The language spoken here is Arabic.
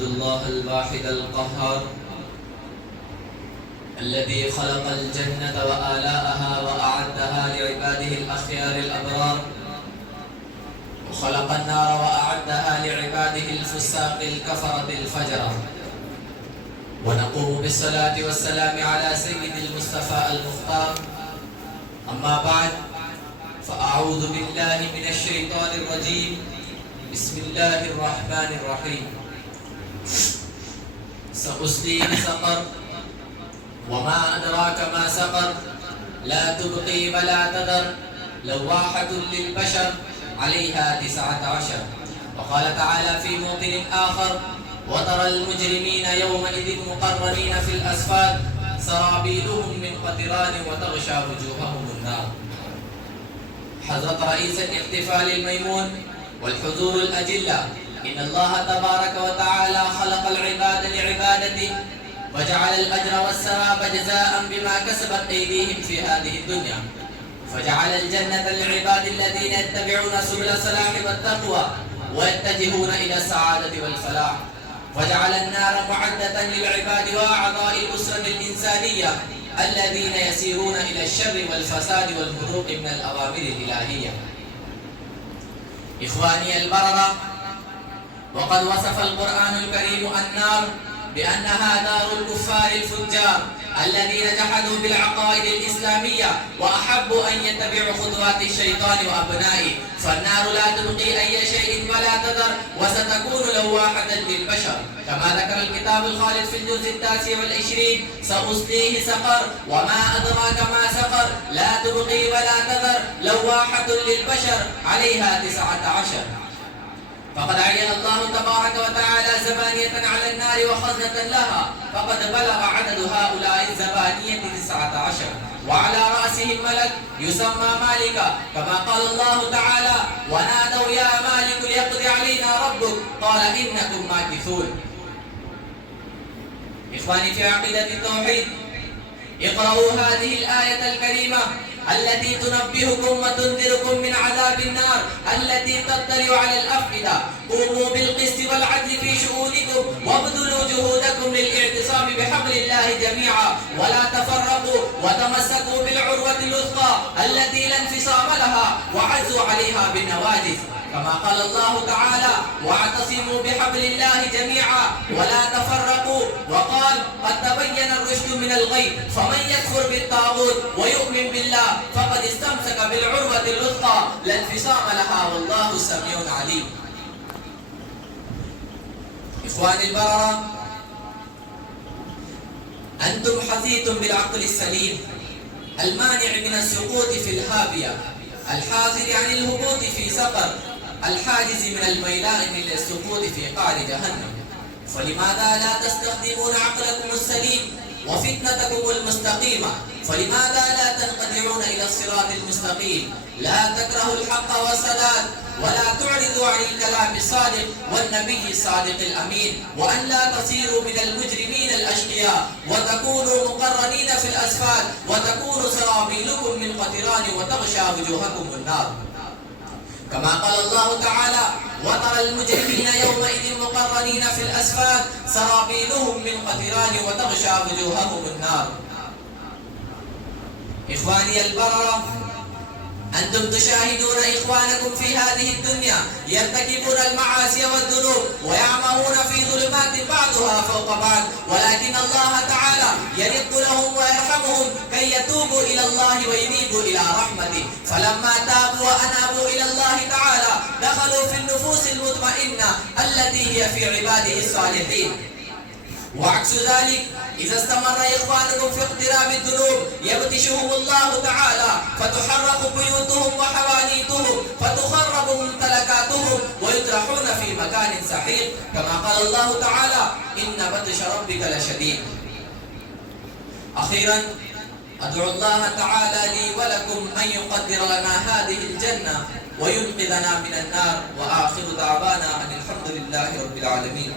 أحمد الله الواحد القهار الذي خلق الجنة وآلاءها وأعدها لعباده الأخيار الأبرار، وخلق النار وأعدها لعباده الفساق الكفرة الفجرة. ونقوم بالصلاة والسلام على سيد المصطفى المختار. أما بعد، فأعوذ بالله من الشيطان الرجيم. بسم الله الرحمن الرحيم. سأصليه سقر وما أدراك ما سقر، لا تبقي ولا تذر، لواحة للبشر، عليها 19. وقال تعالى في موطن آخر: وترى المجرمين يومئذ مقرنين في الأصفاد، سرابيلهم من قطران وتغشى وجوههم النار. حضرة رئيس الاحتفال الميمون والحضور الأجلة، إن الله تبارك وتعالى خلق العباد لعبادته، وجعل الأجر والثواب جزاء بما كسبت أيديهم في هذه الدنيا، فجعل الجنة للعباد الذين يتبعون سبل الصلاح والتقوى ويتجهون إلى السعادة والفلاح، وجعل النار معدة للعباد وأعضاء الأسرة الإنسانية الذين يسيرون إلى الشر والفساد والمروق من الأوامر الإلهية. إخواني البررة، وقد وصف القرآن الكريم النار بأنها دار الكفار الفجار الذين جحدوا بالعقائد الإسلامية وأحبوا أن يتبعوا خطوات الشيطان وأبنائه، فالنار لا تبقي أي شيء ولا تذر، وستكون لواحة للبشر، كما ذكر الكتاب الخالد في الجزء 29: سأصليه سقر وما أدراك ما سقر، لا تبقي ولا تذر، لواحة للبشر، عليها 19. فقد عين الله تبارك وتعالى زبانية على النار وخزنة لها، فقد بلغ عدد هؤلاء الزبانية 19، وعلى رأسهم ملك يسمى مالكا، كما قال الله تعالى: ونادوا يا مالك ليقضي علينا ربك قال إنكم ماكثون. إخواني في عقيدة التوحيد، اقرأوا هذه الآية الكريمة التي تنبهكم وتنذركم من عذاب النار التي تطلع على الأفئدة. قوموا بالقسط والعدل في شؤونكم، وابذلوا جهودكم للاعتصام بحبل الله جميعا، ولا تفرقوا، وتمسكوا بالعروة الوثقى التي لا انفصام لها، وعزوا عليها بالنواجذ، كما قال الله تعالى: واعتصموا بحبل الله جميعا ولا تفرقوا. وقال: قد تبين الرشد من الغي، فمن يكفر بالطاغوت ويؤمن بالله فقد استمسك بالعروة الوثقى لا انفصام لها، والله سميع عليم. إخواني البررة، أنتم حظيتم بالعقل السليم المانع من السقوط في الهاوية، الحاذر عن الهبوط في سقر، الحاجز من الميلان إلى السقوط في قعر جهنم. فلماذا لا تستخدمون عقلكم السليم وفتنتكم المستقيمة؟ فلماذا لا تنقطعون إلى الصراط المستقيم؟ لا تكرهوا الحق والسداد، ولا تعرضوا عن الكلام الصادق والنبي الصادق الأمين، وأن لا تصيروا من المجرمين الأشقياء وتكونوا مقرنين في الأسفاد، وتكون سرابيلكم من قطران وتغشى وجوهكم النار، كما قال الله تعالى: وترى المجرمين يومئذ مقرنين في الأسفاد، سرابيلهم من قطران وتغشى وجوههم النار. إخواني البررة، أنتم تشاهدون إخوانكم في هذه الدنيا يرتكبون المعاصي والذنوب ويعمهون في ظلمات بعضها فوق بعض، ولكن الله تعالى يرق لهم ويرحمهم كي يتوبوا إلى الله وينيبوا إلى رحمته، فلما تابوا وأنابوا إلى الله تعالى دخلوا في النفوس المطمئنة التي هي في عباده الصالحين. وعكس ذلك، إذا استمر إخوانكم في اقتراب الذنوب يبتشهم الله تعالى، فتحرق بيوتهم وحوانيتهم، فتخرب ممتلكاتهم، ويطرحون في مكان سحيق، كما قال الله تعالى: إن بطش ربك لشديد. أخيرا، أدعو الله تعالى لي ولكم أن يقدر لنا هذه الجنة وينقذنا من النار، وآخر دعوانا أن الحمد لله رب العالمين.